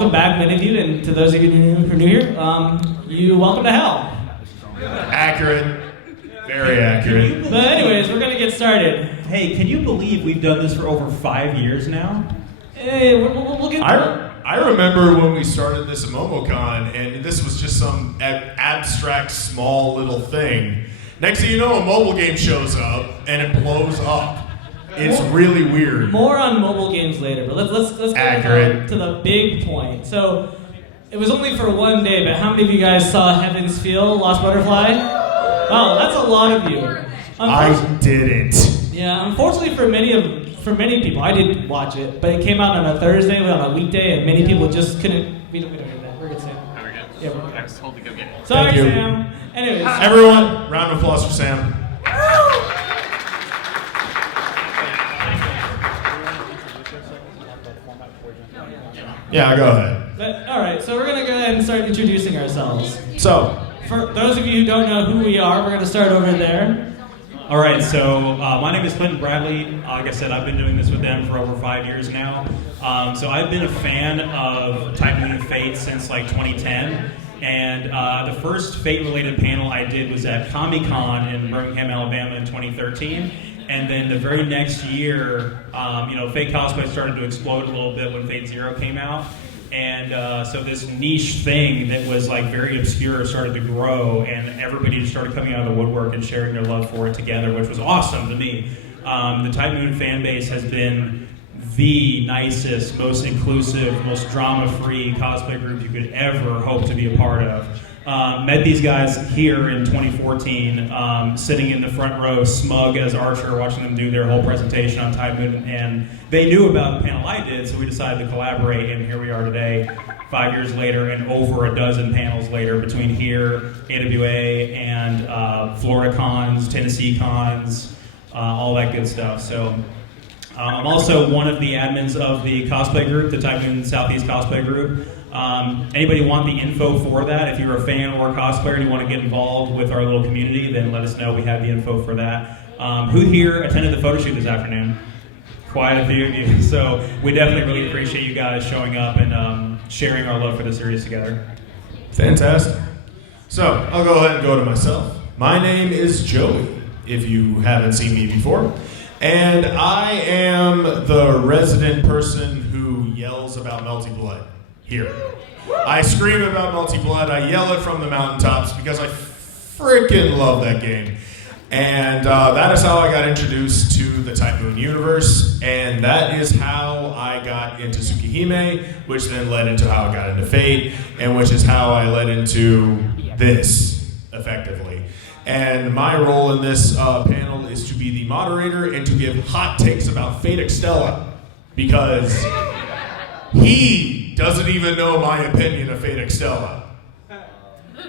Welcome back, many of you, and to those of you who are new here, you welcome to hell. Accurate. Very accurate. But anyways, we're going to get started. Hey, can you believe we've done this for over 5 years now? Hey, we'll get I remember when we started this at Momocon, and this was just some abstract, small little thing. Next thing you know, a mobile game shows up, and it blows up. It's really weird. More on mobile games later, but let's go to the big point. So, it was only for one day, but how many of you guys saw Heaven's Feel, Lost Butterfly? Oh, that's a lot of you. I didn't. Yeah, unfortunately for many people, I did watch it, but it came out on a Thursday, on a weekday, and many people just couldn't. We don't need that. We're good, Sam. We're good. Yeah, we're good. I was told to go get it. Sorry, Thank you. Sam. Anyways, Everyone, round of applause for Sam. Yeah, go ahead. All right, so we're gonna go ahead and start introducing ourselves. So, For those of you who don't know who we are, we're gonna start over there. All right, so my name is Clinton Bradley. Like I said, I've been doing this with them for over 5 years now. So I've been a fan of Type Moon and Fate since like 2010. And the first Fate-related panel I did was at Comic-Con in Birmingham, Alabama in 2013. And then the very next year, Fate cosplay started to explode a little bit when Fate Zero came out. And so this niche thing that was like very obscure started to grow, and everybody just started coming out of the woodwork and sharing their love for it together, which was awesome to me. The Type Moon fan base has been the nicest, most inclusive, most drama-free cosplay group you could ever hope to be a part of. Met these guys here in 2014, sitting in the front row, smug as Archer, watching them do their whole presentation on Type Moon, and they knew about the panel I did, so we decided to collaborate, and here we are today, 5 years later, and over a dozen panels later between here, AWA, and Florida cons, Tennessee cons, all that good stuff. So I'm also one of the admins of the cosplay group, the TypeMoonSoutheastCosplay group. Anybody want the info for that? If you're a fan or a cosplayer and you want to get involved with our little community, then let us know. We have the info for that. Who here attended the photo shoot this afternoon? Quite a few of you. So we definitely really appreciate you guys showing up and sharing our love for the series together. fantastic. So, I'll go ahead and go to myself. My name is Joey, if you haven't seen me before. And I am the resident person who yells about Melty Blood here. I scream about Melty Blood, I yell it from the mountaintops because I freaking love that game. And that is how I got introduced to the Type Moon universe, and that is how I got into Tsukihime, which then led into how I got into Fate, and which is how I led into this, effectively. And my role in this panel is to be the moderator and to give hot takes about Fate Extella, because he doesn't even know my opinion of Fate Extella.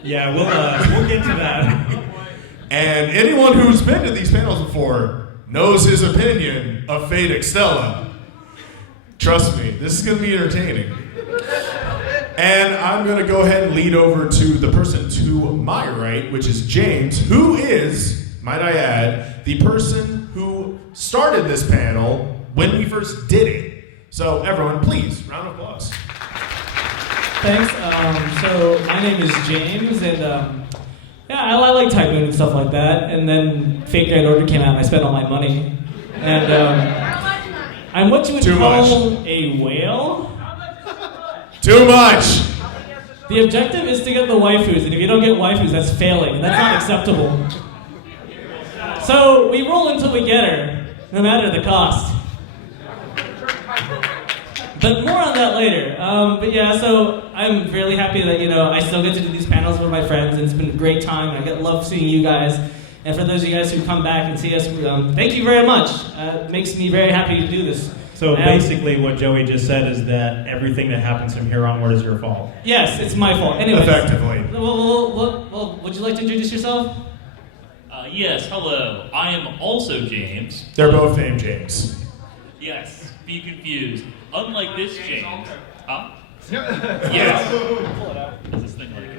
Yeah, we'll get to that. And anyone who's been to these panels before knows his opinion of Fate Extella. Trust me, this is going to be entertaining. And I'm going to go ahead and lead over to the person to my right, which is James, who is, might I add, the person who started this panel when we first did it. So everyone, please, round of applause. Thanks. So my name is James, and yeah, I like Type Moon and stuff like that. And then Fate Grand Order came out, and I spent all my money. And I'm what you would call a whale. Too much. The objective is to get the waifus, and if you don't get waifus, that's failing, and that's not acceptable. So we roll until we get her, no matter the cost. But more on that later. But yeah, so I'm really happy that, I still get to do these panels with my friends, and it's been a great time. I love seeing you guys. And for those of you guys who come back and see us, thank you very much. It makes me very happy to do this. So basically what Joey just said is that everything that happens from here onward is your fault. Yes, it's my fault. Anyways, effectively. Well, would you like to introduce yourself? Yes, hello. I am also James. They're both named James. Yes, be confused. Unlike this James. Huh? Yes. Is this thing like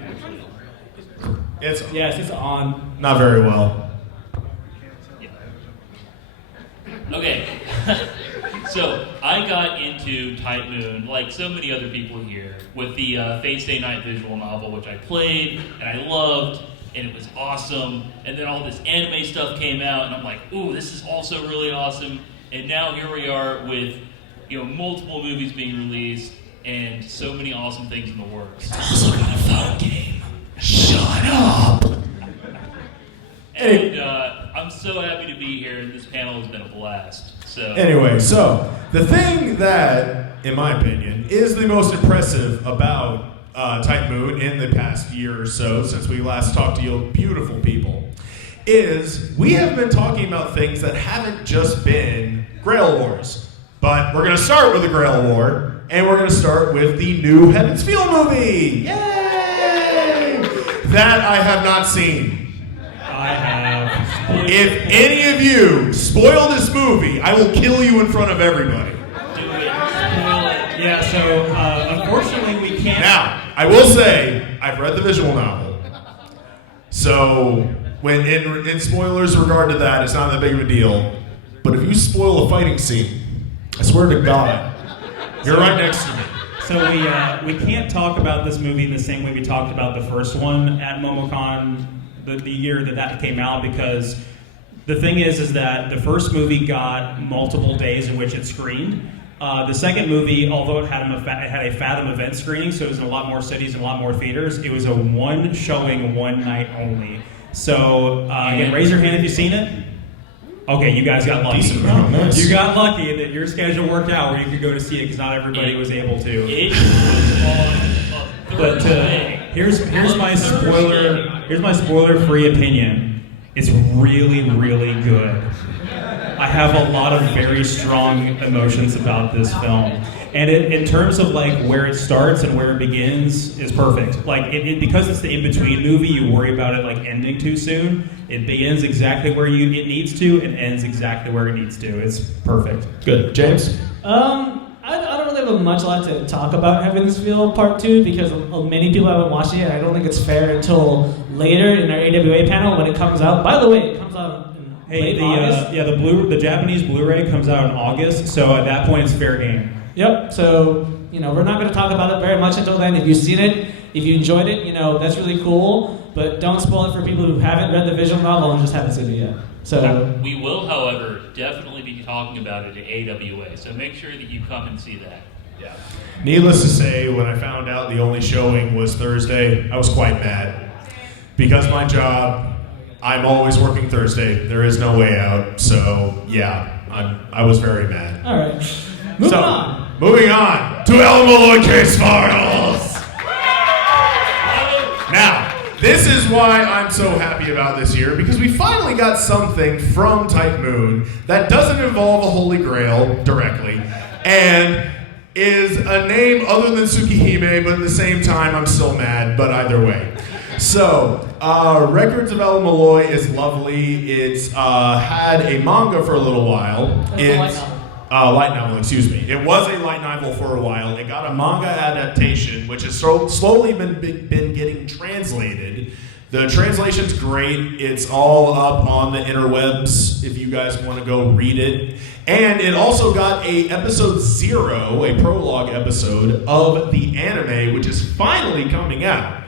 actually? Yes, it's on. Not very well. Okay. So, I got into Type Moon, like so many other people here, with the Fate Stay Night visual novel, which I played and I loved, and it was awesome. And then all this anime stuff came out, and I'm like, ooh, this is also really awesome. And now here we are with, multiple movies being released and so many awesome things in the works. It's also got a phone game. Shut up. And I'm so happy to be here, and this panel has been a blast. So Anyway, so the thing that, in my opinion, is the most impressive about Type Moon in the past year or so, since we last talked to you beautiful people, is we have been talking about things that haven't just been Grail Wars. But we're going to start with the Grail War, and we're going to start with the new Heaven's Feel movie! Yay! That I have not seen. I have. If any of you spoil this movie, I will kill you in front of everybody. Yeah, so unfortunately we can't. Now, I will say, I've read the visual novel. So, when in spoilers regard to that, it's not that big of a deal. But if you spoil a fighting scene, I swear to God, you're right next to me. So we can't talk about this movie in the same way we talked about the first one at Momocon the year that came out, because the thing is that the first movie got multiple days in which it screened. The second movie, although it had a Fathom event screening, so it was in a lot more cities and a lot more theaters, it was a one showing, one night only. So again, raise your hand if you've seen it. Okay, you guys got lucky. Nice. You got lucky that your schedule worked out where you could go to see it, because not everybody was able to. It was on a But Thursday. here's my spoiler-free opinion. It's really, really good. I have a lot of very strong emotions about this film, and in terms of like where it starts and where it begins is perfect. Like because it's the in-between movie, you worry about it like ending too soon. It begins exactly where it needs to, and ends exactly where it needs to. It's perfect. Good. James? I don't really have much lot to talk about Heaven's Feel Part 2 because many people haven't watched it yet. I don't think it's fair until later in our AWA panel when it comes out. By the way, it comes out in late August. The Japanese Blu-ray comes out in August, so at that point it's fair game. Yep, so, we're not going to talk about it very much until then. If you've seen it, if you enjoyed it, that's really cool, but don't spoil it for people who haven't read the visual novel and just haven't seen it yet. So We will, however, definitely be talking about it at AWA, so make sure that you come and see that. Yeah. Needless to say, when I found out the only showing was Thursday, I was quite mad. Because my job, I'm always working Thursday. There is no way out. So, yeah, I was very mad. all right. Moving on to El Malloy Case Files. Now, this is why I'm so happy about this year, because we finally got something from Type Moon that doesn't involve a Holy Grail directly, and is a name other than Tsukihime, but at the same time, I'm still mad, but either way. So, Records of El Malloy is lovely. It's had a manga for a little while. It's a light novel. Light novel, excuse me. It was a light novel for a while. It got a manga adaptation, which has slowly been getting translated. The translation's great. It's all up on the interwebs if you guys want to go read it. And it also got a episode 0, a prologue episode of the anime, which is finally coming out.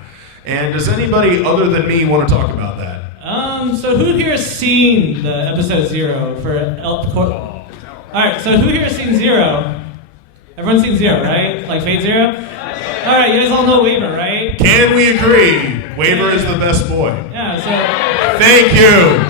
And does anybody other than me want to talk about that? So who here has seen the episode 0 for Alright, so who here has seen 0? Everyone's seen 0, right? Like Fate 0? Alright, you guys all know Waver, right? Can we agree? Waver is the best boy. Yeah, Thank you.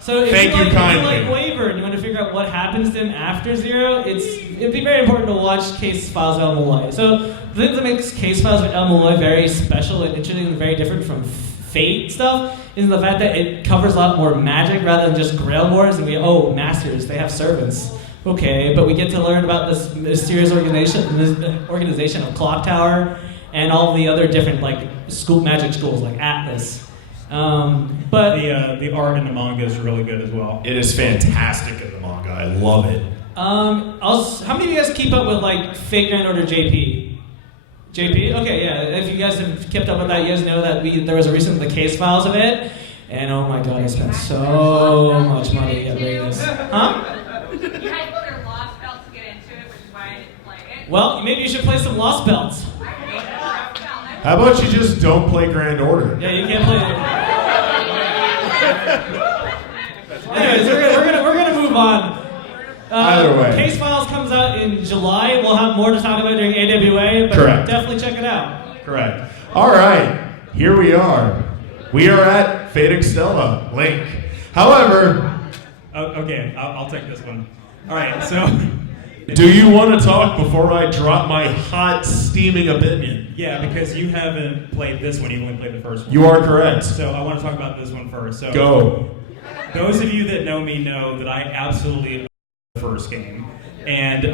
so if Thank you like, kindly. If you like Waver and you want to figure out what happens to him after 0, it'd be very important to watch Case Files of El Malloy. So the thing that makes Case Files of El Malloy very special and interesting and very different from Fate stuff is the fact that it covers a lot more magic rather than just Grail Wars and masters, they have servants. Okay, but we get to learn about this mysterious organization of Clock Tower and all the other different magic schools like Atlas. But The art in the manga is really good as well. It is fantastic in the manga. I love it. how many of you guys keep up with Fate Grand Order JP? JP? Okay, yeah. If you guys have kept up with that, you guys know that there was a recent the case files of it, and oh my god, I spent so much money at Vegas. Huh? You had to put your lost belt to get Well, maybe you should play some Lost Belts. How about you just don't play Grand Order? Yeah, you can't play it. Anyways, we're gonna move on. Either way. Case Files comes out in July. We'll have more to talk about during AWA, but Correct. definitely check it out. Correct. All right, here we are. We are at Fate Extella, Link. However, Okay, I'll take this one. All right, so do you want to talk before I drop my hot, steaming opinion? yeah, because you haven't played this one, you only played the first one. You are correct. So I want to talk about this one first. So Go. those of you that know me know that I absolutely the first game. And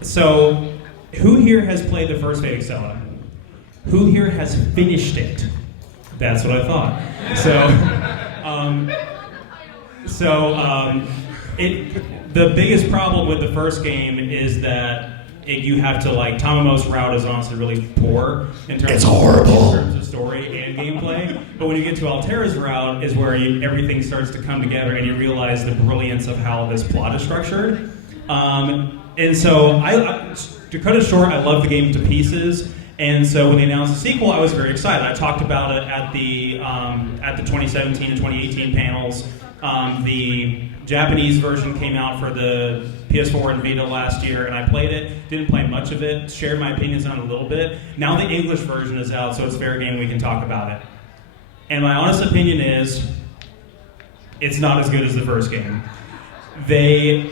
so who here has played the first Fate Extella? Who here has finished it? That's what I thought. The biggest problem with the first game is that you have to like Tamamo's route is honestly really poor in terms of story and gameplay. But when you get to Altera's route is where everything starts to come together and you realize the brilliance of how this plot is structured. And so to cut it short, I love the game to pieces. And so when they announced the sequel, I was very excited. I talked about it at the 2017 and 2018 panels. The Japanese version came out for the PS4 and Vita last year, and I played it. Didn't play much of it. Shared my opinions on it a little bit. Now the English version is out, so it's fair game. We can talk about it. And my honest opinion is, it's not as good as the first game. They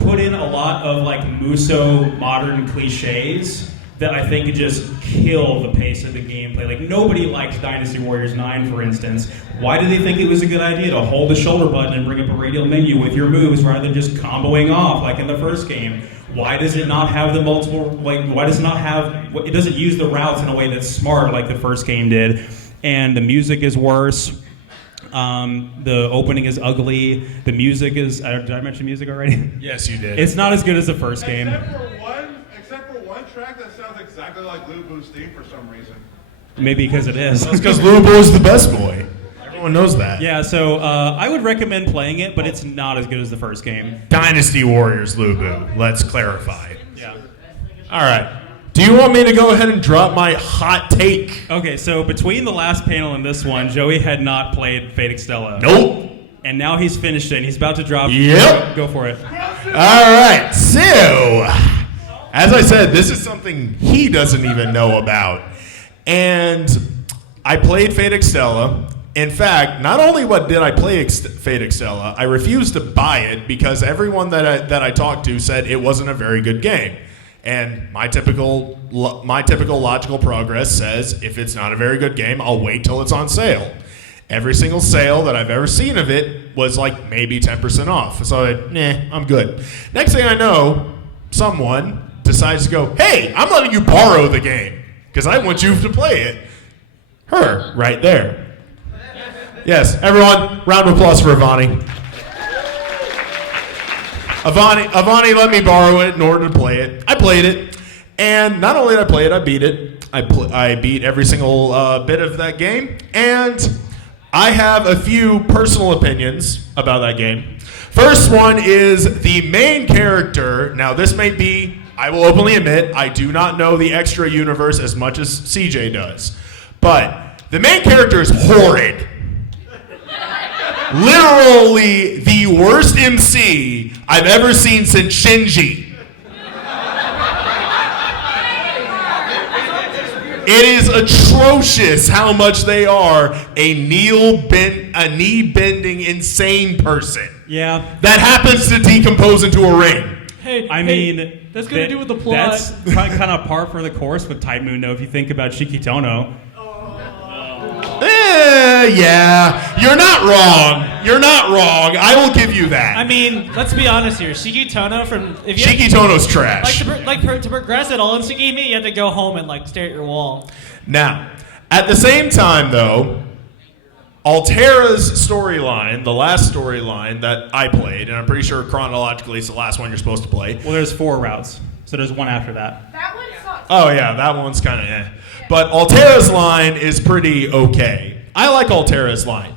put in a lot of like Muso modern cliches that I think just kill the pace of the gameplay. Like, nobody likes Dynasty Warriors 9, for instance. Why did they think it was a good idea to hold the shoulder button and bring up a radial menu with your moves rather than just comboing off like in the first game? Why does it not have the multiple, why does it not have, it doesn't use the routes in a way that's smart like the first game did. And the music is worse. The opening is ugly. The music is, did I mention music already? Yes, you did. It's not as good as the first game. Except for one track that sounds exactly like Lou Boo's theme for some reason. Maybe because it is. That's because Lubo is the best boy. Everyone knows that. Yeah, so I would recommend playing it, but it's not as good as the first game. Dynasty Warriors Lubu. Let's clarify. Yeah. All right. Do you want me to go ahead and drop my hot take? Okay, so between the last panel and this one, Joey had not played Fate Extella. Nope. And now he's finished it, and he's about to drop. Yep. Go for it. All right. So, as I said, this is something he doesn't even know about. And I played Fate Extella. In fact, not only did I play Fate Extella, I refused to buy it because everyone that I talked to said it wasn't a very good game. And my typical logical progress says if it's not a very good game, I'll wait till it's on sale. Every single sale that I've ever seen of it was like maybe 10% off. So I'm good. Next thing I know, someone decides to go, hey, I'm letting you borrow the game because I want you to play it. Her, right there. Yes, everyone, round of applause for Avani. Avani let me borrow it in order to play it. I played it, and not only did I play it, I beat it. I beat every single bit of that game, and I have a few personal opinions about that game. First one is the main character. Now, this may be, I will openly admit, I do not know the extra universe as much as CJ does, but the main character is horrid. Literally the worst MC I've ever seen since Shinji. It is atrocious how much they are a knee-bending, insane person. Yeah. That happens to decompose into a ring. I mean, that's going to do with the plot. That's kind of par for the course with Type Moon, though, if you think about Shikitono. Yeah, you're not wrong. You're not wrong. I will give you that. I mean, let's be honest here. Shikitono Shikitono's trash. To progress at all in Tsukimi, you have to go home and stare at your wall. Now, at the same time, though, Altera's storyline, the last storyline that I played, and I'm pretty sure chronologically it's the last one you're supposed to play. Well, there's 4 routes, so there's one after that. That one sucks. Oh, yeah, that one's kind of But Altera's line is pretty okay. I like Altera's line.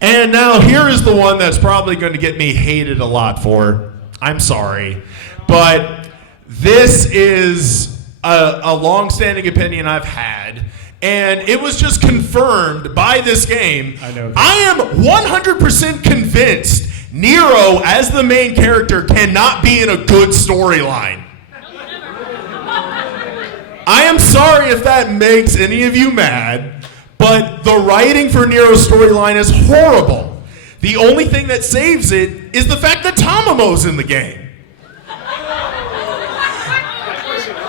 And now here is the one that's probably going to get me hated a lot for. I'm sorry. But this is a long-standing opinion I've had, and it was just confirmed by this game. I am 100% convinced Nero, as the main character, cannot be in a good storyline. I am sorry if that makes any of you mad, but the writing for Nero's storyline is horrible. The only thing that saves it is the fact that Tomomo's in the game.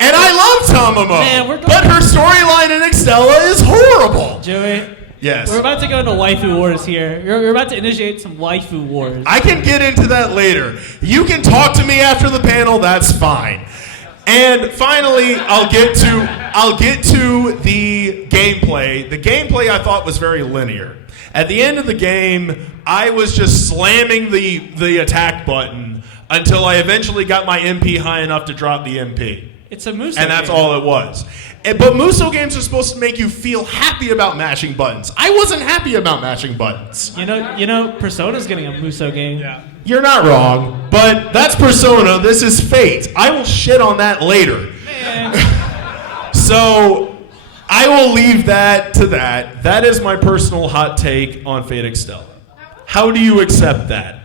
And I love Tomomo, but her storyline in Extella is horrible. Joey? Yes. We're about to go into waifu wars here. You're about to initiate some waifu wars. I can get into that later. You can talk to me after the panel, that's fine. And finally, I'll get to the gameplay. The gameplay I thought was very linear. At the end of the game, I was just slamming the attack button until I eventually got my MP high enough to drop the MP. It's a Muso And that's game. all it was. But Muso games are supposed to make you feel happy about mashing buttons. I wasn't happy about mashing buttons. You know, Persona's getting a Muso game. Yeah. You're not wrong, but that's Persona. This is Fate. I will shit on that later. So I will leave that to that. That is my personal hot take on Fate Extella. How do you accept that?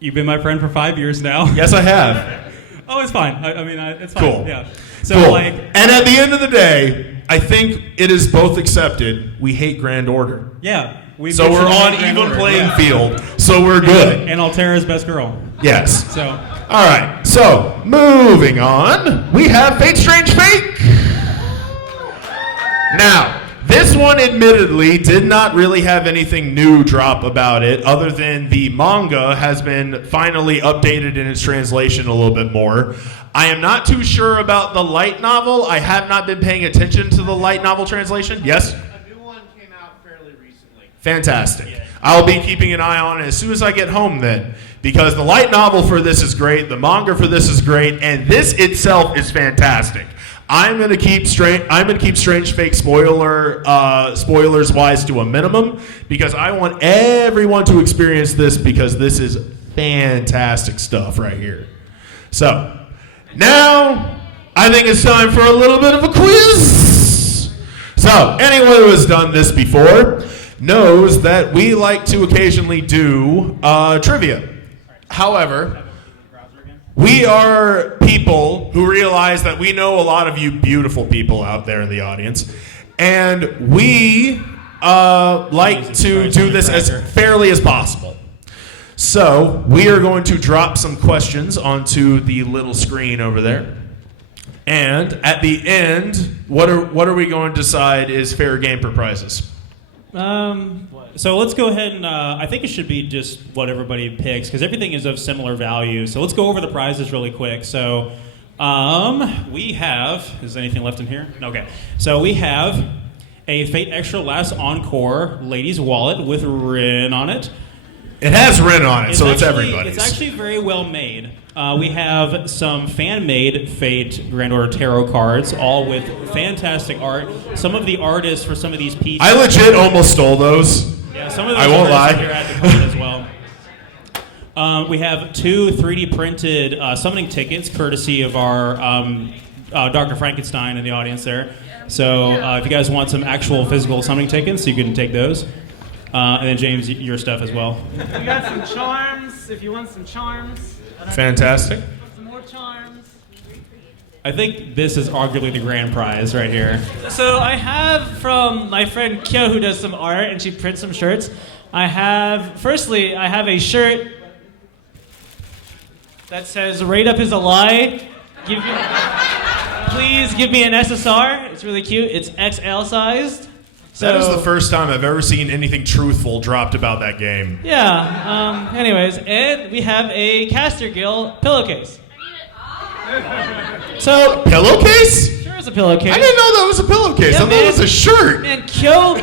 You've been my friend for 5 years now. Yes, I have. Oh, it's fine. I mean, it's fine. Cool. Yeah. So Cool. and at the end of the day, I think it is both accepted. We hate Grand Order. Yeah. So we're on even playing field. So we're good. And Altera's best girl. Yes. So. All right. So moving on, we have Fate Strange Fake. Now, this one admittedly did not really have anything new drop about it other than the manga has been finally updated in its translation a little bit more. I am not too sure about the light novel. I have not been paying attention to the light novel translation. Yes? A new one came out fairly recently. Fantastic. I'll be keeping an eye on it as soon as I get home then. Because the light novel for this is great, the manga for this is great, and this itself is fantastic. I'm gonna keep Strange Fake spoilers wise to a minimum because I want everyone to experience this because this is fantastic stuff right here. So now I think it's time for a little bit of a quiz. So anyone who has done this before knows that we like to occasionally do trivia. However, we are people who realize that we know a lot of you beautiful people out there in the audience, and we like to do this as fairly as possible. So we are going to drop some questions onto the little screen over there. And at the end, what are we going to decide is fair game for prizes? So let's go ahead and I think it should be just what everybody picks because everything is of similar value. So let's go over the prizes really quick. So we have, is there anything left in here? Okay. So we have a Fate Extra Last Encore ladies wallet with Rin on it. It has Rin on it, so it's everybody's. It's actually very well made. We have some fan-made Fate Grand Order Tarot cards, all with fantastic art. Some of the artists for some of these pieces. I legit almost stole those. Yeah, some of those I won't lie. here at the con as well. We have 2 3D printed summoning tickets, courtesy of our Dr. Frankenstein in the audience there. So if you guys want some actual physical summoning tickets, you can take those. And then James, your stuff as well. We got some charms, if you want some charms. Fantastic. Some more charms. I think this is arguably the grand prize right here. So I have from my friend Kyo who does some art and she prints some shirts. I have a shirt that says "Rate Up is a Lie." Please give me an SSR. It's really cute. It's XL sized. So, That is the first time I've ever seen anything truthful dropped about that game. Yeah. Anyways, and we have a Caster Gill pillowcase. So Pillowcase? sure, it's a pillowcase. I didn't know that was a pillowcase. Yeah, I thought it was a shirt. Man, Kyo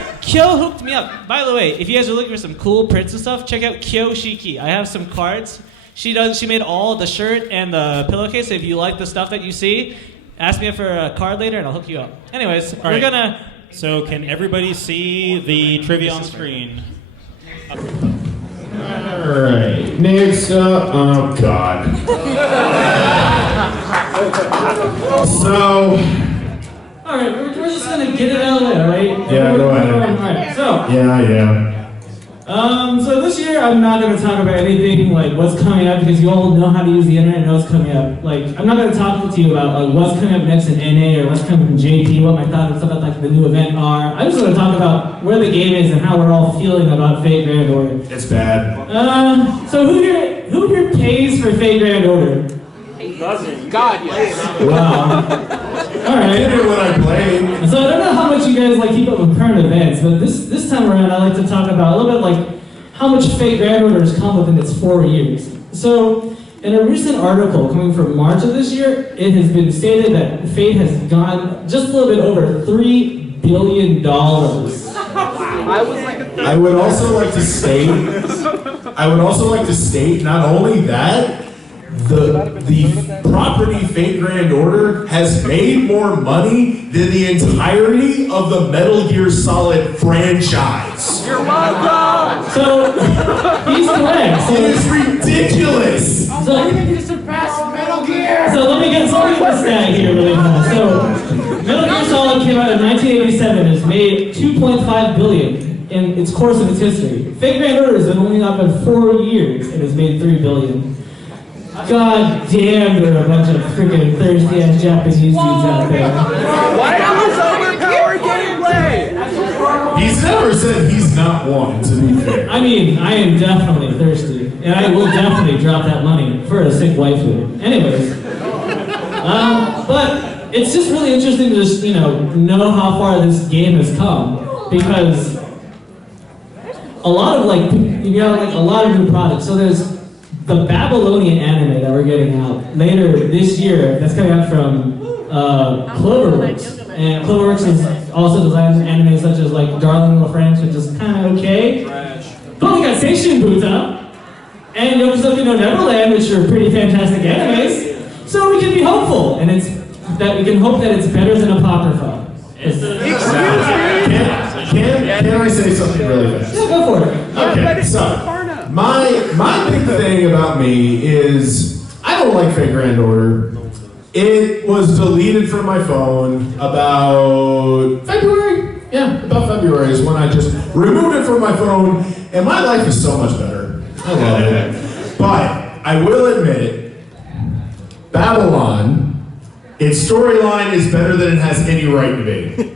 hooked me up. By the way, if you guys are looking for some cool prints and stuff, check out Kyo Shiki. I have some cards. She made all the shirt and the pillowcase. So if you like the stuff that you see, ask me for a card later and I'll hook you up. Anyways, we're gonna. So can everybody see the trivia on the screen? Alright, next up, oh god. So, Alright, we're just gonna get it out of there, right? Yeah, go ahead. Alright, so. yeah. So this year I'm not going to talk about anything like what's coming up because you all know how to use the internet and know what's coming up. Like I'm not going to talk to you about like what's coming up next in NA or what's coming from JP, what my thoughts about like the new event are. I'm just going to talk about where the game is and how we're all feeling about Fate Grand Order. It's bad. So who here pays for Fate Grand Order? God, yes. Wow. All I right. did it when I played. So I don't know how much you guys like keep up with current events, but this time around I like to talk about a little bit like how much Fate Grand Order has come within its 4 years. So in a recent article coming from March of this year, it has been stated that Fate has gone just a little bit over $3 billion. I would also like to state not only that, the property Fate Grand Order has made more money than the entirety of the Metal Gear Solid franchise. You're welcome. So he's correct. It is ridiculous. So You surpassed Metal Gear. So let me get the stat here really fast. So Metal Gear Solid came out in 1987 and has made $2.5 billion in its course of its history. Fate Grand Order has been only out for 4 years and has made $3 billion. God damn, there are a bunch of freaking thirsty ass Japanese dudes out there. Why not this overpowered gameplay? He's never said he's not one, to be fair. I mean, I am definitely thirsty, and I will definitely drop that money for a sick waifu. Anyways, but it's just really interesting to just know how far this game has come because a lot of you got a lot of new products. So there's the Babylonian anime that we're getting out later this year. That's coming out from Cloverworks, and Cloverworks is also designs anime such as like Darling Little Friends, which is kind of okay. But we got Seishun Buta and Yokosuka no Neverland, which are pretty fantastic animes. So we can be hopeful, and we can hope that it's better than Apocrypha. Can I say something really fast? Yeah, go for it. Okay, so my big thing about me is I don't like Fate Grand Order. It was deleted from my phone about February. Yeah, about February is when I just removed it from my phone, and my life is so much better. I love it. But I will admit, Babylon, its storyline is better than it has any right to be.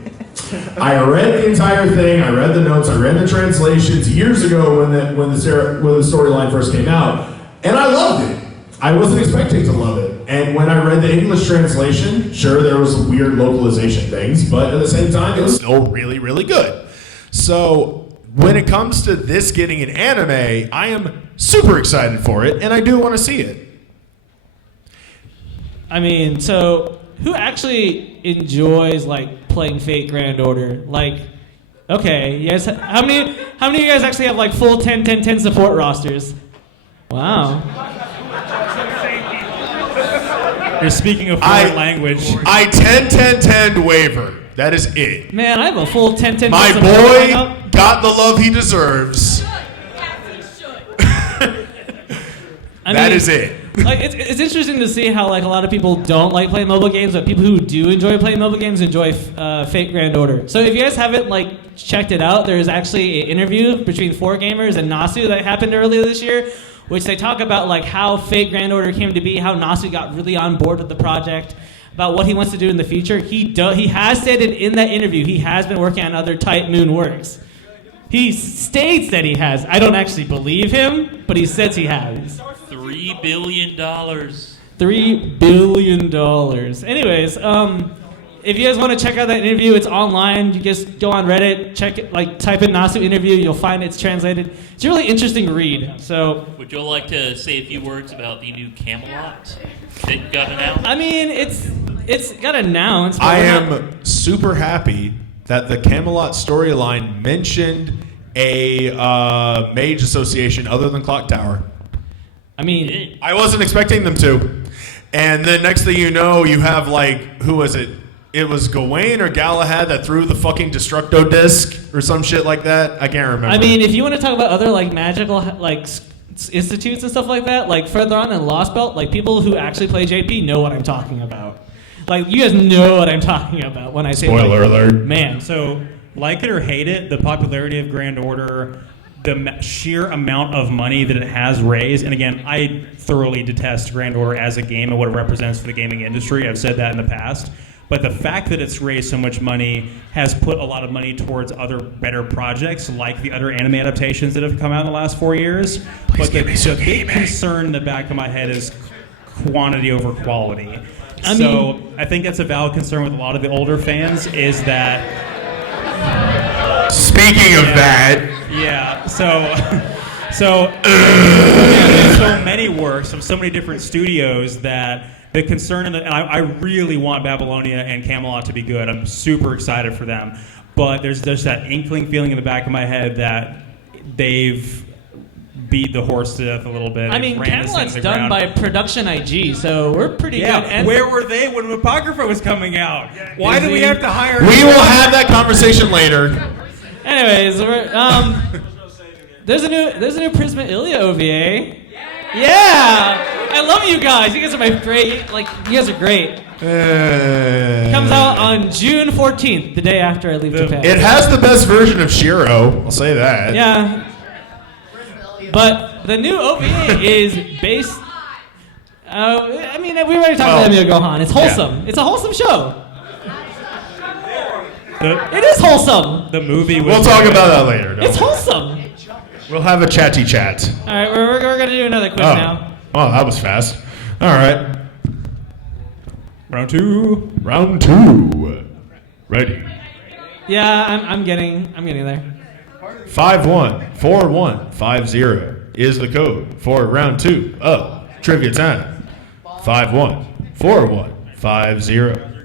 I read the entire thing. I read the notes. I read the translations years ago when the storyline first came out, and I loved it. I wasn't expecting to love it, and when I read the English translation, sure there was weird localization things, but at the same time it was still really, really good. So when it comes to this getting an anime, I am super excited for it, and I do want to see it. I mean, so who actually enjoys playing Fate Grand Order? Okay, yes. How many of you guys actually have full 10-10-10 support rosters? Wow. You're speaking a foreign language. I 10-10-10 waiver. That is it. Man, I have a full 10-10-10 My support boy lineup. got the love he deserves. That is it. It's interesting to see how a lot of people don't like playing mobile games, but people who do enjoy playing mobile games enjoy Fate Grand Order. So if you guys haven't checked it out, there's actually an interview between 4Gamers and Nasu that happened earlier this year, which they talk about how Fate Grand Order came to be, how Nasu got really on board with the project, about what he wants to do in the future. He has stated in that interview he has been working on other Type Moon works. He states that he has. I don't actually believe him, but he says he has. $3 billion. $3 billion. Anyways, if you guys want to check out that interview, it's online. You just go on Reddit, check it, type in Nasu interview. You'll find it's translated. It's a really interesting read. So, would you like to say a few words about the new Camelot that got announced? I mean, it's got announced. I am super happy that the Camelot storyline mentioned a mage association other than Clock Tower. I mean, I wasn't expecting them to. And then next thing you know, you have who was it? It was Gawain or Galahad that threw the fucking Destructo disc or some shit like that. I can't remember. I mean, if you want to talk about other like magical like institutes and stuff like that, like further on in Lost Belt, like people who actually play JP know what I'm talking about. Like you guys know what I'm talking about when I say spoiler alert. Man, so like it or hate it, the popularity of Grand Order, the sheer amount of money that it has raised, and again, I thoroughly detest Grand Order as a game and what it represents for the gaming industry. I've said that in the past. But the fact that it's raised so much money has put a lot of money towards other better projects, like the other anime adaptations that have come out in the last 4 years. But the big concern in the back of my head is quantity over quality. I think that's a valid concern with a lot of the older fans, is that... Speaking of that... Yeah, so there's so many works from so many different studios that... The concern, and I really want Babylonia and Camelot to be good. I'm super excited for them. But there's just that inkling feeling in the back of my head that they've beat the horse to death a little bit. I mean, Camelot's done by Production IG, so we're pretty good. And where were they when Apocrypha was coming out? Why do we have to hire... We will have that conversation later. Anyways, there's a new Prisma Ilia OVA. Yeah! I love you guys. You guys are my great. Like, you guys are great. Comes out on June 14th, the day after I leave Japan. It has the best version of Shiro. I'll say that. Yeah. But the new OVA is based. I mean, we already talked about Emil Gohan. It's wholesome. Yeah. It's a wholesome show. It is wholesome. The movie. We'll talk about that later. It's wholesome. We'll have a chatty chat. All right, we're going to do another quiz now. Oh, that was fast. All right. Round two. Ready. Yeah, I'm getting there. 514150 is the code for round 2 of Trivia Time. 514150.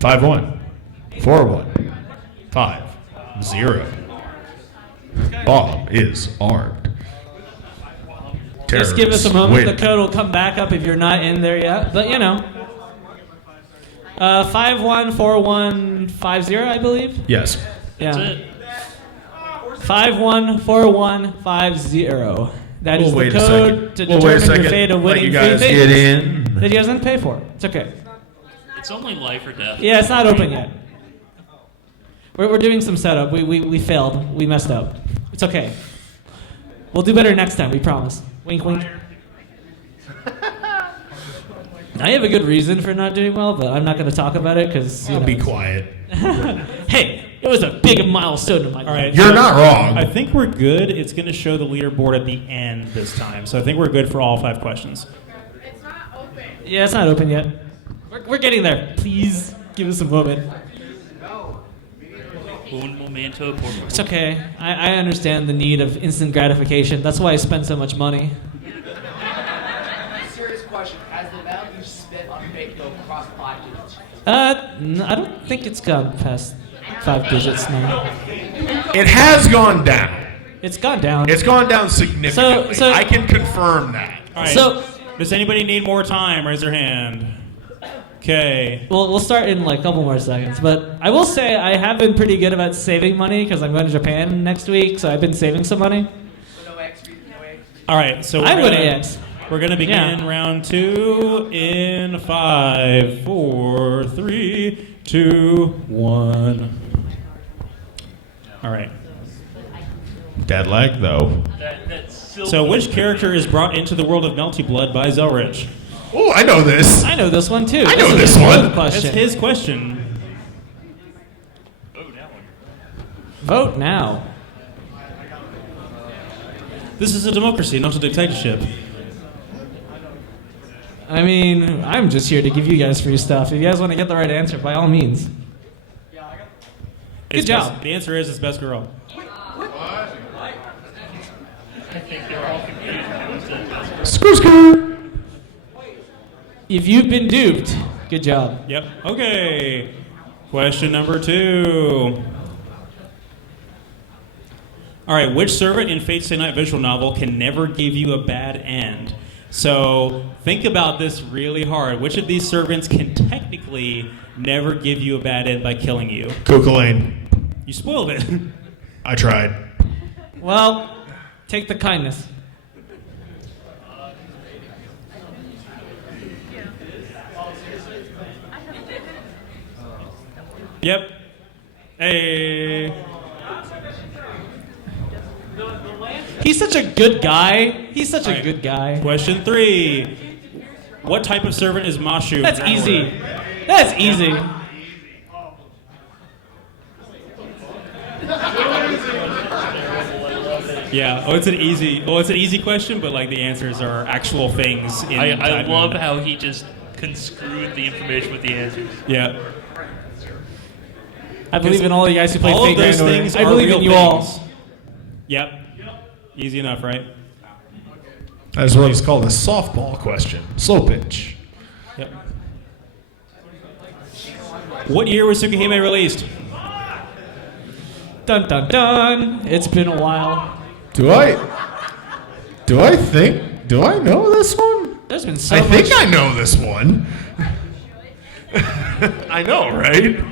514150. Bob is armed. Just give us a moment. The code will come back up if you're not in there yet. But, 514150, I believe? Yes. Yeah. That's it. 514150. That is the code to determine your fate of winning free things that he doesn't pay for. It's okay. It's only life or death. Yeah, it's not open yet. We're doing some setup. We failed. We messed up. It's okay. We'll do better next time, we promise. Wink, wink. I have a good reason for not doing well, but I'm not going to talk about it because... I'll be quiet. Hey, it was a big milestone in my life. All right, You're not wrong. I think we're good. It's going to show the leaderboard at the end this time. So I think we're good for all 5 questions. It's not open. Yeah, it's not open yet. We're getting there. Please give us a moment. Un momento, por favor. It's okay. I understand the need of instant gratification. That's why I spend so much money. Serious question. Has the amount you spent on fake dope crossed 5 digits? I don't think it's gone past 5 digits now. It has gone down. It's gone down. It's gone down significantly. So I can confirm that. All right. So, does anybody need more time? Raise their hand. Okay. Well, we'll start in like a couple more seconds. But I will say I have been pretty good about saving money because I'm going to Japan next week, so I've been saving some money. No X, no X. All right. So I'm going to AX. We're going to begin round 2 in 5, 4, 3, 2, 1. All right. Dead leg, though. So which character is brought into the world of Melty Blood by Zelrich? Oh, I know this. I know this one too. I know this one. That's his question. Vote now. This is a democracy, not a dictatorship. I mean, I'm just here to give you guys free stuff. If you guys want to get the right answer, by all means. Good job. The answer is it's best girl. I think they're all confused. Screw. If you've been duped, good job. Yep. Okay. Question number 2. All right. Which servant in Fate's Stay Night visual novel can never give you a bad end? So think about this really hard. Which of these servants can technically never give you a bad end by killing you? Kukulane. You spoiled it. I tried. Well, take the kindness. Yep. Hey. He's such a good guy. He's such a Alright. good guy. Question 3. What type of servant is Mashu? That's easy. That's easy. Yeah. Oh, it's an easy question, but like the answers are actual things. In I Type love Moon. how he just construed the information with the answers. Yeah. I believe in all you guys who play All of Fate those Grand Order. things I are believe real in you things. all. Yep. Easy enough, right? That's what it's called a softball question. Slow pitch. Yep. What year was Tsukihime released? Dun dun dun. It's been a while. Do I know this one? There's been so I much. think I know this one. I know, right?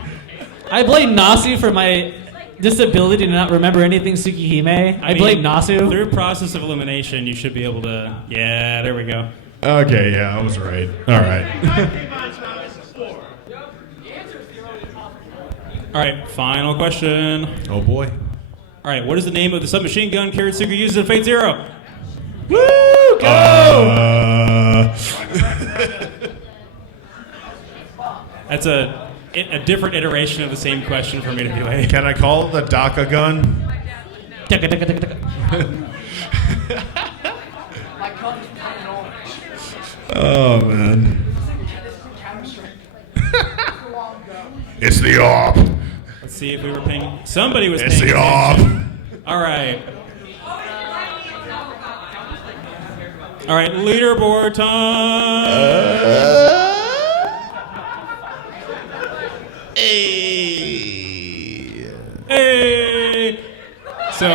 I blame Nasu for my disability to not remember anything Tsukihime. I blame Nasu. Through process of elimination, you should be able to. Yeah, there we go. Okay, yeah, I was right. All right. All right, final question. Oh boy. All right, what is the name of the submachine gun Kiritsugu uses in Fate Zero? Woo! Go! That's a different iteration of the same question for me to be like. Can I call it the DACA gun? Taka, taka, taka, taka. My gun's plain orange. Oh man. Too long ago. It's the AWP. Let's see if we were paying. Somebody was It's paying the attention. AWP. All right. All right, leaderboard time. Hey. So,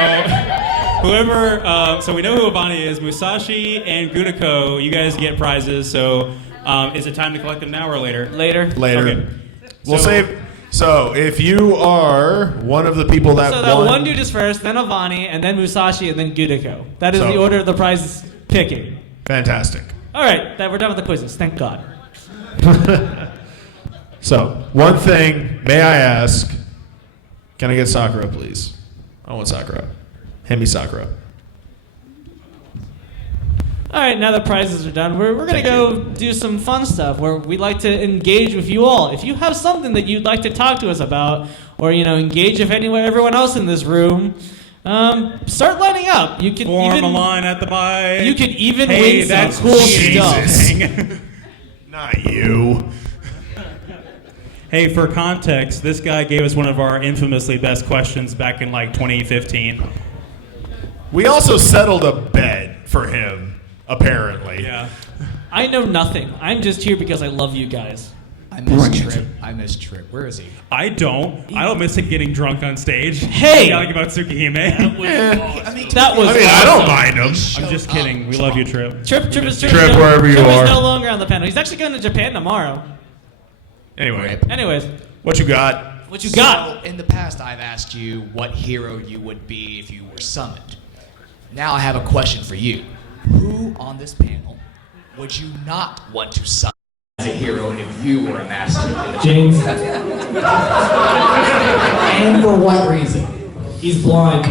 so we know who Avani is. Musashi and Gunako, you guys get prizes. So, is it time to collect them now or later? Later. Later. Okay. We'll So- save. So if you are one of the people that So that won, one dude is first, then Avani, and then Musashi, and then Gudeko. That is So- the order of the prizes picking. fantastic. All right, we're done with the quizzes. Thank God. So one thing, may I ask? Can I get Sakura, please? I want Sakura. Hand me Sakura. All right, now the prizes are done. We're going to Thank go do some fun stuff where we like to engage with you all. If you have something that you'd like to talk to us about, or engage with everyone else in this room, start lining up. You can Form even a line at the mic. you could even Hey, win some that's cool Jesus. stuff. Not you. Hey, for context, this guy gave us one of our infamously best questions back in like 2015. We also settled a bet for him, apparently. Yeah. I know nothing. I'm just here because I love you guys. I miss Trip. I miss Trip. Where is he? I don't miss him getting drunk on stage. Hey! Yelling about Tsukihime. That was awesome. That was I mean, I awesome. don't mind him. I'm just kidding. We love you, Trip. Trip is wherever you Trip are. is no longer on the panel. He's actually going to Japan tomorrow. Anyway, Anyways, what you got? what you got? So, in the past, I've asked you what hero you would be if you were summoned. Now I have a question for you. Who on this panel would you not want to summon as a hero if you were a master? James, And for what reason? he's blind.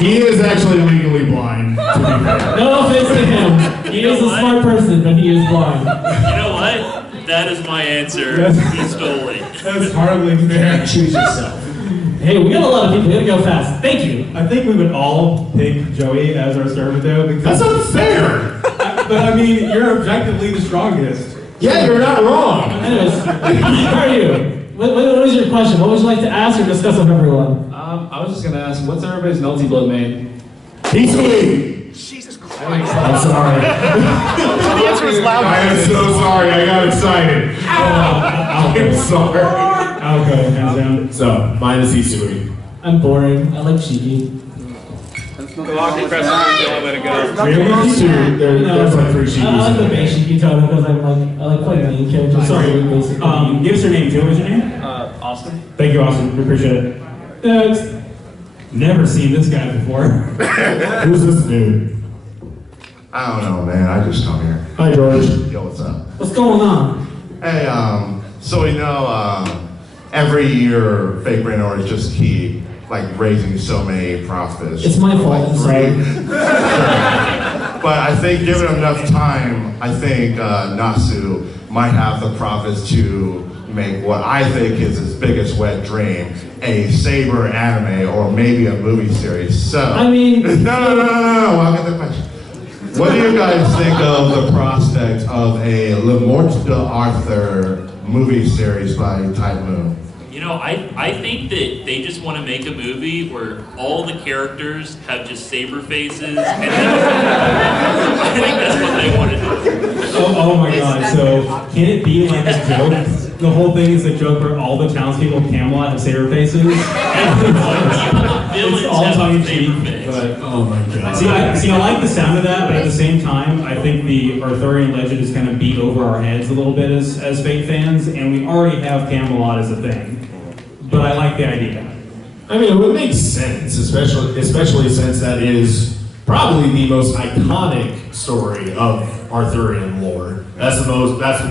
He is actually legally blind, to be fair. No offense to him. He is a smart person, but he is blind. You know what? That is my answer. He stole it. That's hardly fair. Choose yourself. Hey, we got a lot of people. We gotta go fast. Thank you. I think we would all pick Joey as our servant though, because That's unfair. but I mean, you're objectively the strongest. Yeah, you're not wrong. Anyways, how are you? What was your question? What would you like to ask or discuss with everyone? I was just gonna ask, what's everybody's melty blood main? Peacefully. Jesus Christ. I'm sorry. The answer is loud. I am so sorry. I got excited. I'm sorry. Okay, hands down. So, mine is Hisui. I'm boring. I like Shiki. That's not The lock and press is the only way to go. There's like 3 sheets. I like the basic guitar because I like playing main characters. Sorry, basically. give us your name, Joe. What's your name? Austin. Thank you, Austin. We appreciate it. Never seen this guy before. Who's this dude? I don't know, man. I just come here. Hi, George. Yo, what's up? What's going on? Hey, so you know, every year Fake Brand Orange just keep like raising so many profits. It's my fault. I'm sorry. But I think given enough time, I think Nasu might have the profits to make what I think is his biggest wet dream, a Saber anime or maybe a movie series. So I mean, no. I'll get the question. What do you guys think of the prospect of a Le Morte d'Arthur movie series by TypeMoon? You know, I think that they just want to make a movie where all the characters have just saber faces, and I think that's what they want to do. Oh my god, so can it be like a joke? The whole thing is a joke where all the townspeople in Camelot have saber faces? It's all tongue in cheek, but oh my god. See, I like the sound of that, but at the same time, I think the Arthurian legend is kind of beat over our heads a little bit as fake fans, and we already have Camelot as a thing. But I like the idea. I mean, it would make sense, especially since that is probably the most iconic story of Arthurian lore. That's the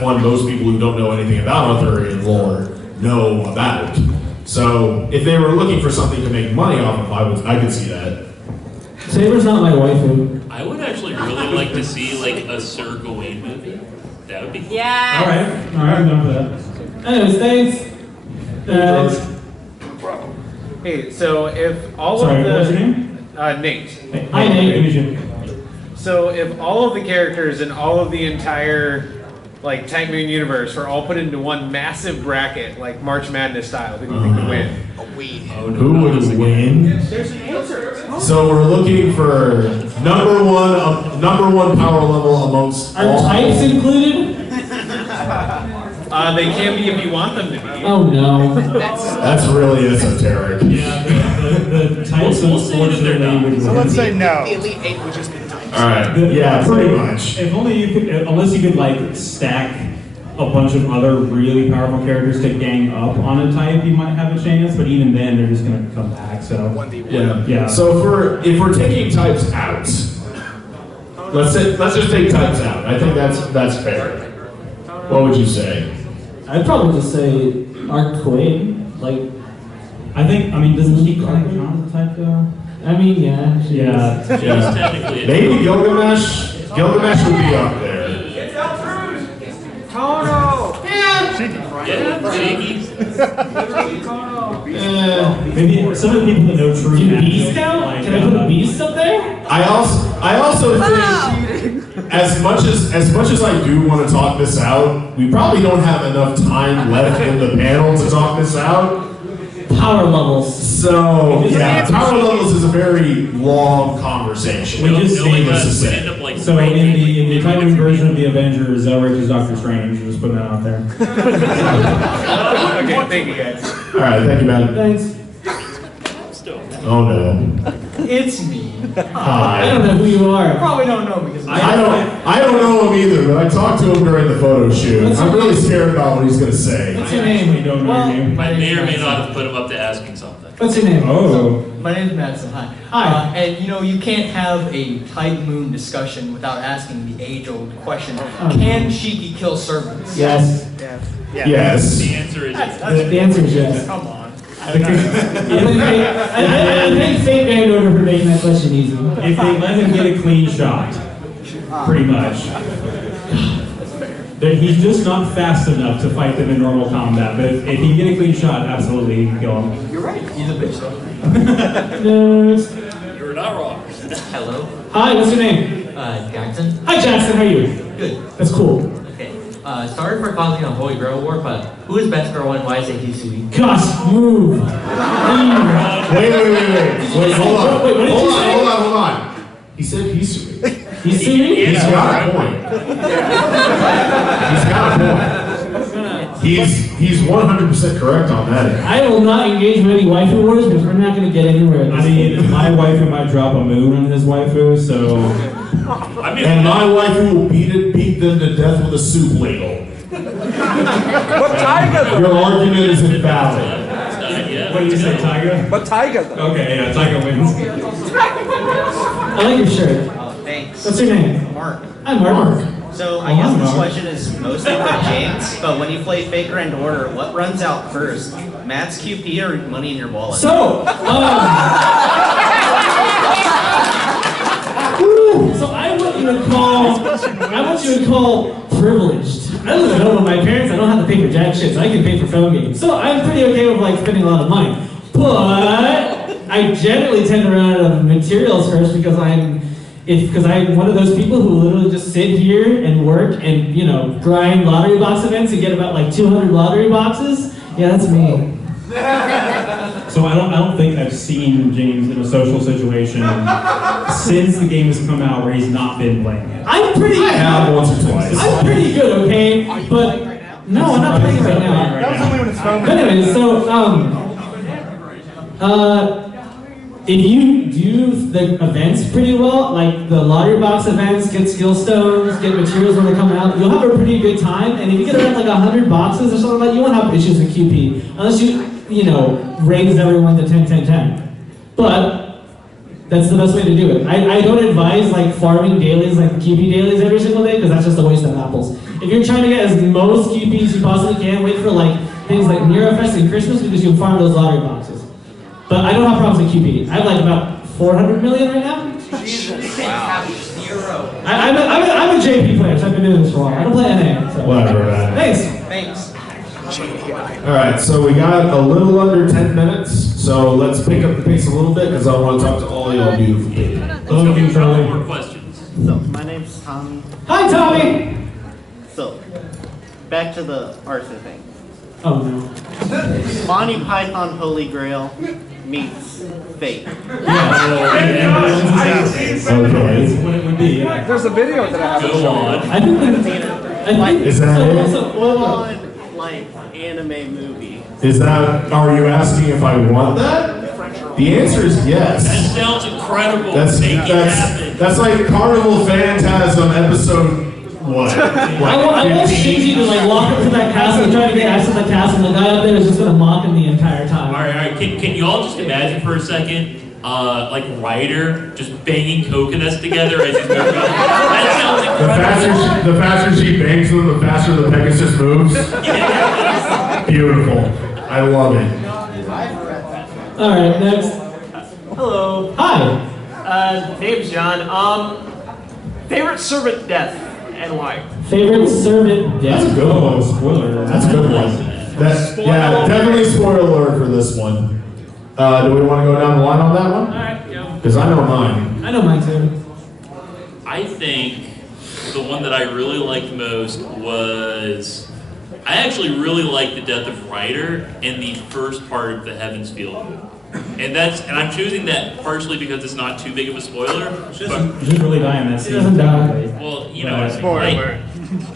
one most people who don't know anything about Arthurian lore know about. So if they were looking for something to make money off of, I could see that. Saber's not my waifu. I would actually really like to see like a Sir Gawain movie. That would be cool. Yeah. All right, I'm done for that. Anyways, thanks. Hey, so if all Sorry, of the what was your name? Nate. Hi, Nate. So if all of the characters in all of the entire like TypeMoon universe were all put into one massive bracket, like March Madness style, who do you think would win? Who would win? So we're looking for number one power level amongst Are all. types included? They can be if you want them to be. Oh no. That's really esoteric. Yeah, the types We'll say that they're not. unfortunately would So win. let's say no. The Elite Eight would just be types. All right. Yeah, pretty much. If only you could, unless you could like stack a bunch of other really powerful characters to gang up on a type, you might have a chance. But even then, they're just gonna come back. So 1v1. Yeah. So if we're taking types out, let's just take types out. I think that's fair. What would you say? I'd probably just say Arc Quaid. Like, I mean, doesn't she count as a type though? I mean, yeah. She Yeah. is. She's technically a Maybe Gilgamesh. Gilgamesh would be up there. yeah, Shaggy. Maybe some of the people that know true. Can magic, Beast count? like, Can I put Beast up there? I also think as much as I do want to talk this out, we probably don't have enough time left in the panel to talk this out. Power levels. So yeah, power levels is a very long conversation. We just needless to We say. end up like So in the TypeMoon version of the Avengers, Elric is Doctor Strange. Just putting that out there. Okay, thank you guys. All right, thank you, man. Thanks. Oh no. It's me. I Hi. don't know who you are. Probably don't know because I don't know him either, but I talked to him during the photo shoot. I'm really scared about what he's gonna say. What's your I name? don't know your name. I may or may not have put him up to asking something. What's your name? Oh. My name's Madison. Hi. Hi. And you know, you can't have a TypeMoon discussion without asking the age-old question: can Shiki kill servants? Yes. Yes. The answer is yes. The answer is yes. Come on. I think Fate Band order for making that question easy. If they let him get a clean shot, pretty much. That he's just not fast enough to fight them in normal combat, but if he can get a clean shot, absolutely you can kill him. You're right. He's a bitch though. No. You're not wrong. Hello. Hi, what's your name? Jackson. Hi, Jackson. How are you? Good. That's cool. Okay. Sorry for causing a Holy Grail war, but who is best girl and why is it Hisui? Gus, move. Leave. Wait, hold on. Wait, what did you say? Hold on. He said Hisui. Hisui? He's got a point. He's got a point. He's 100% correct on that. I will not engage with any waifu wars because we're not going to get anywhere. I mean, my waifu might drop a moon on his waifu, so. And my waifu will beat them to death with a soup ladle. But Taiga, Your argument is invalid. What did you say, Taiga? But Taiga. Okay, yeah, Taiga wins. I like your shirt. Thanks. What's your name? Mark. I'm Mark. So I guess this question is mostly for James, but when you play Fake Grand Order, what runs out first? Matt's QP or money in your wallet? So I what you would call privileged. I live at home with my parents. I don't have to pay for jack shit, so I can pay for phone games. So I'm pretty okay with like spending a lot of money. But I generally tend to run out of materials first because I'm one of those people who literally just sit here and work and, you know, grind lottery box events and get about like 200 lottery boxes. Yeah, that's me. So I don't think I've seen James in a social situation since the game has come out where he's not been playing it. I'm pretty good. I have once or twice. I'm pretty good, okay? But no, I'm not playing right now. That was only when it's phone. But anyways, if you do the events pretty well, like the lottery box events, get skill stones, get materials when they come out, you'll have a pretty good time. And if you get around like 100 boxes or something like that, you won't have issues with QP. Unless you know, raise everyone to 10, 10, 10. But that's the best way to do it. I don't advise like farming dailies, like QP dailies every single day, because that's just a waste of apples. If you're trying to get as most QPs you possibly can, wait for like things like Mirrorfest and Christmas because you'll farm those lottery boxes. But I don't have problems with QP. I have like about 400 million right now. Jesus. Wow. Zero. I'm a JP player, so I've been doing this for a while. I don't play NA. So. Whatever, man. Thanks. Alright, so we got a little under 10 minutes, so let's pick up the pace a little bit because I want to talk to all y'all beautiful people. Let's go for more questions. So, my name's Tommy. Hi, Tommy! So, back to the Arthur thing. Oh, no. Monty Python Holy Grail meets Fate. Okay. What it would be. Yeah. There's a video that I have. Go on. I think Is that it? Full-on, like, anime movie. Are you asking if I want that? The answer is yes. That sounds incredible. Make it happen. That's like Carnival Phantasm episode, what? I want Shinji to like walk up to that castle and try to get access to the castle, and the guy up there is just gonna mock him the entire time. All right. Can you all just imagine for a second, like Ryder just banging coconuts together as he's moving? That sounds incredible. The faster she bangs them, the faster the Pegasus moves. Beautiful. I love it. Alright, next. Hello. Hi. Name's John. Favorite servant death and why? Favorite servant That's a death? good one. Spoiler. That's a good one. Yeah, definitely spoiler alert for this one. Do we want to go down the line on that one? Alright, yeah. Because I know mine. I know mine too. I think the one that I really liked most was, I actually really liked the death of Ryder in the first part of the Heaven's Field. And I'm choosing that partially because it's not too big of a spoiler. She doesn't really die in that scene. She doesn't die. Well, you know what I mean, right?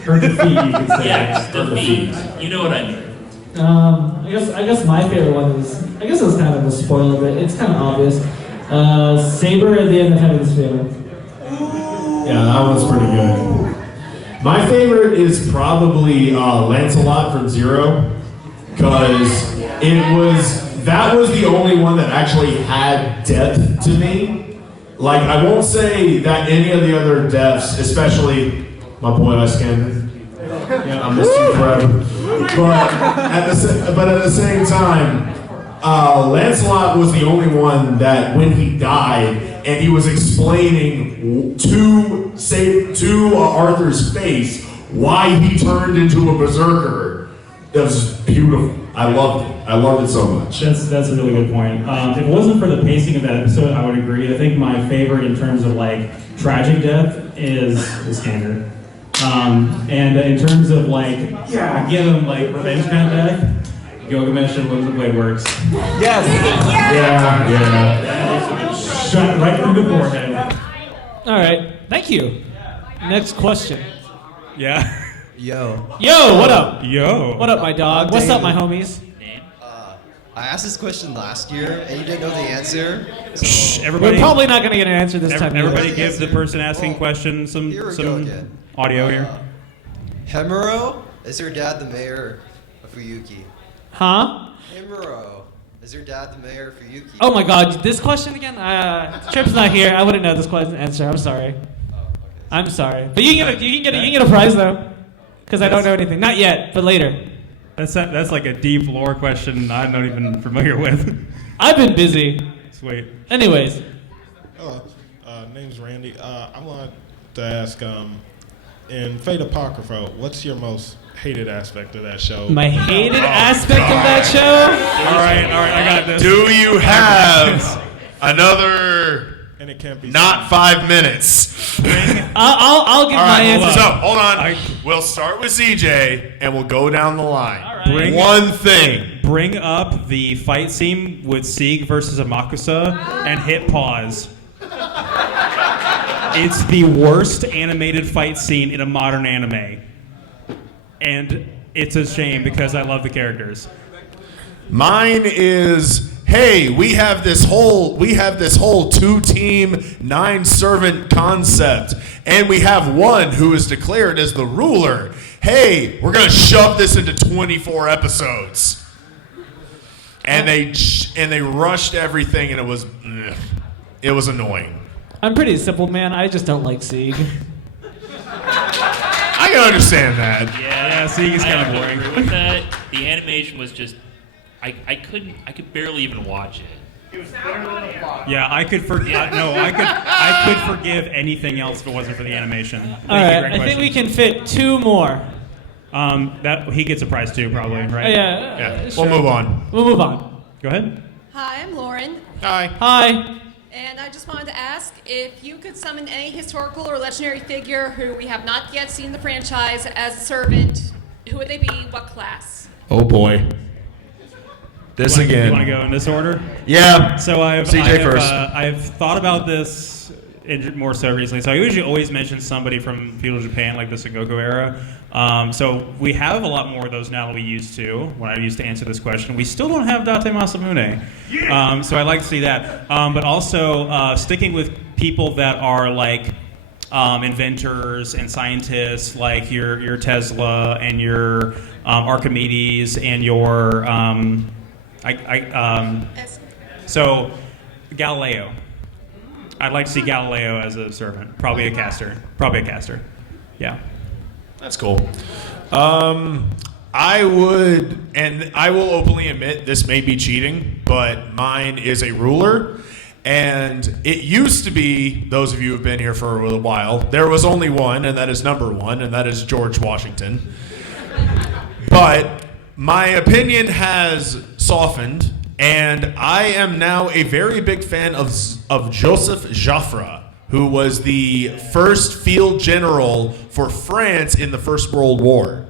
Her defeat, you could say. Yes, Her defeat. You know what I mean. I guess my favorite one is, I guess it's kind of a spoiler, but it's kind of obvious. Saber at the end of Heaven's Field. Yeah, that one's pretty good. My favorite is probably Lancelot from Zero, because that was the only one that actually had depth to me. Like, I won't say that any of the other deaths, especially my boy Iskander, I miss you forever. But at the same time, Lancelot was the only one that when he died and he was explaining to Arthur's face why he turned into a berserker. That was beautiful. I loved it. I loved it so much. That's a really good point. If it wasn't for the pacing of that episode, I would agree. I think my favorite in terms of like tragic death is Iskander. And in terms of like, give him like revenge kind of death, Gilgamesh and Limbs of Blade works. Yes. Yeah. Shot right through the forehead. Alright, thank you. Next question. Yeah. Yo. Yo, what up? Yo. What up, my dog? What's up, my homies? I asked this question last year, and you didn't know the answer. So Everybody, We're probably not going to get an answer this time. everybody either. give the person asking questions some audio here. Hemuro, is your dad the mayor of Fuyuki? Huh? Hemuro, is your dad the mayor of Fuyuki? Oh my God, this question again? Trip's not here. I wouldn't know this question answer. I'm sorry. I'm sorry, but you can get a prize though, because I don't know anything. Not yet, but later. That's like a deep lore question I'm not even familiar with. I've been busy. Sweet. Anyways. Hello, name's Randy. I wanted to ask, in Fate Apocrypha, what's your most hated aspect of that show? My hated aspect of that show? All right, I got this. Do you have another? And it can't be not 5 minutes. I'll give my answer. So hold on. We'll start with CJ and we'll go down the line. All right. One thing. Bring up the fight scene with Sieg versus Amakusa and hit pause. It's the worst animated fight scene in a modern anime. And it's a shame because I love the characters. Mine is, hey, we have this whole 2-team, 9-servant concept, and we have one who is declared as the ruler. Hey, we're gonna shove this into 24 episodes, and they rushed everything, and it was annoying. I'm pretty simple, man. I just don't like Sieg. I can understand that. Yeah, Sieg is kind of boring. I agree with that. The animation was just. I could barely even watch it. Yeah, I could forgive anything else if it wasn't for the animation. All right, I think we can fit 2 more. That he gets a prize too, probably, right? Yeah. Sure. We'll move on. We'll move on. Go ahead. Hi, I'm Lauren. Hi. Hi. And I just wanted to ask if you could summon any historical or legendary figure who we have not yet seen the franchise as a servant, who would they be? What class? Oh boy. This again. You want to go in this order? Yeah. So CJ first. I've thought about this more so recently. So I usually always mention somebody from feudal Japan, like the Sengoku era. So we have a lot more of those now than we used to when I used to answer this question. We still don't have Date Masamune. So I like to see that. But also sticking with people that are like inventors and scientists, like your Tesla and your Archimedes and your so Galileo. I'd like to see Galileo as a servant. Probably a caster. Yeah. That's cool. I would, and I will openly admit this may be cheating, but mine is a ruler. And it used to be, those of you who have been here for a while, there was only one, and that is number 1, and that is George Washington. But my opinion has softened, and I am now a very big fan of Joseph Joffre, who was the first field general for France in the First World War.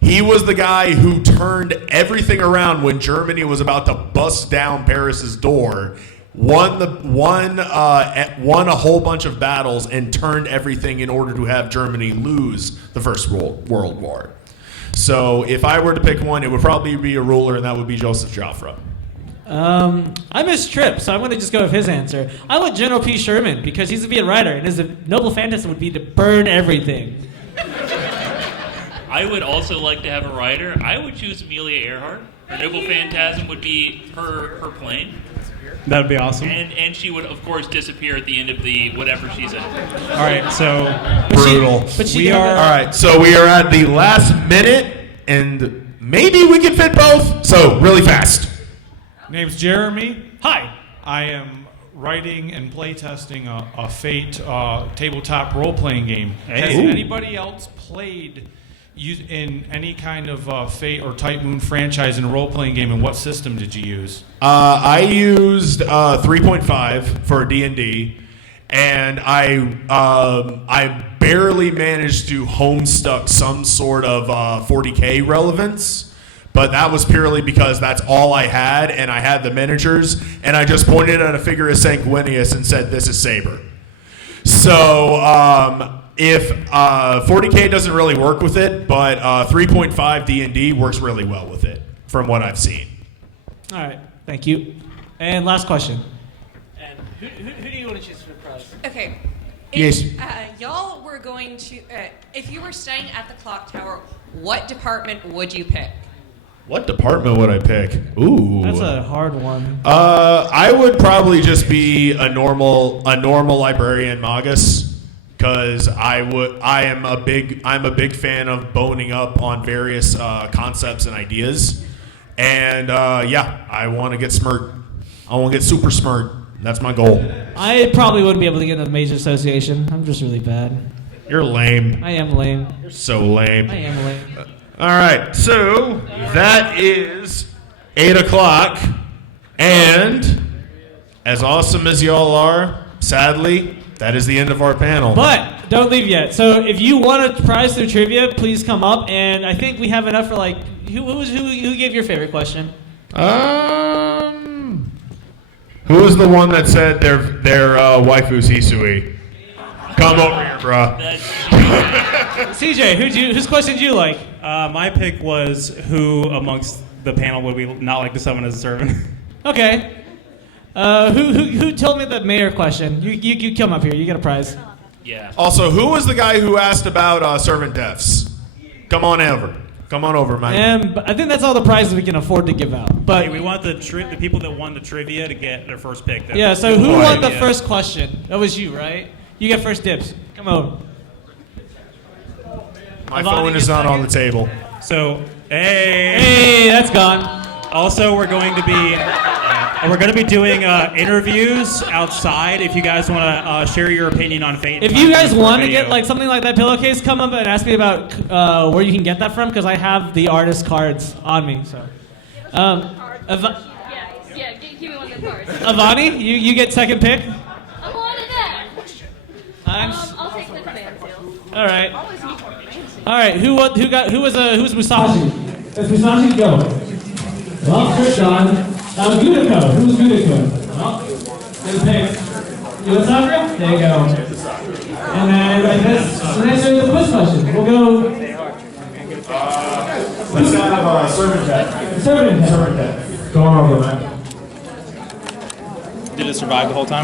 He was the guy who turned everything around when Germany was about to bust down Paris's door, won a whole bunch of battles, and turned everything in order to have Germany lose the First World War. So if I were to pick one, it would probably be a ruler, and that would be Joseph Joffre. I missed Trip, so I'm going to just go with his answer. I want General P. Sherman, because he's a Viet writer, and his noble fantasy would be to burn everything. I would also like to have a writer. I would choose Amelia Earhart. Her noble phantasm would be her plane. That'd be awesome. And she would, of course, disappear at the end of the whatever she's in. All right, so brutal. All right, so we are at the last minute, and maybe we can fit both. So really fast. Name's Jeremy. Hi. I am writing and playtesting a Fate tabletop role-playing game. Hey. Has Ooh. anybody else played in any kind of Fate or Type Moon franchise in a role-playing game, and what system did you use? I used 3.5 for D&D, and I barely managed to homestuck some sort of 40K relevance. But that was purely because that's all I had, and I had the miniatures, and I just pointed at a figure of Sanguinius and said, "This is Saber." So if 40K doesn't really work with it, but 3.5 D&D works really well with it, from what I've seen. All right, thank you. And last question. And who do you want to choose for the prize? Okay. Yes. If y'all were going to, if you were staying at the clock tower, what department would you pick? What department would I pick? Ooh. That's a hard one. I would probably just be a normal librarian magus, because I'm a big fan of boning up on various concepts and ideas, and yeah, I want to get smart. I want to get super smart. That's my goal. I probably wouldn't be able to get into the Mage Association. I'm just really bad. You're lame. I am lame. You're so lame. I am lame. All right, so that is 8 o'clock, and as awesome as y'all are, sadly, that is the end of our panel. But don't leave yet. So if you want a prize through trivia, please come up. And I think we have enough for like who gave your favorite question? Who was the one that said their waifu's Hisui? Come over here, bro. CJ, whose question did you like? My pick was who amongst the panel would we not like to summon as a servant? Okay. Who told me the mayor question? You come up here. You get a prize. Yeah. Also, who was the guy who asked about servant deaths? Come on over. Come on over, man. And I think that's all the prizes we can afford to give out. But Hey, we want the people that won the trivia to get their first pick. yeah. So who won the first question? That was you, right? You get first dibs. Come over. My phone is not on the table. So, hey. Hey, that's gone. Also, we're going to be doing interviews outside. If you guys want to share your opinion on Fate. If you guys want to get like something like that pillowcase, come up and ask me about where you can get that from, because I have the artist cards on me. So, Yeah, give me one of the cards. Avani, you get second pick. I'm on it then. I'll take the command seal. All right. All right. Who's Musashi? Let's Musashi go. Well, Krishan. Gudiko. Who's Gudiko? Well, good pick. Yosakura? There you go. And then right this. So next is the quiz question. We'll go. Let's have servant death. Servant death. Go on over, man. Did it survive the whole time?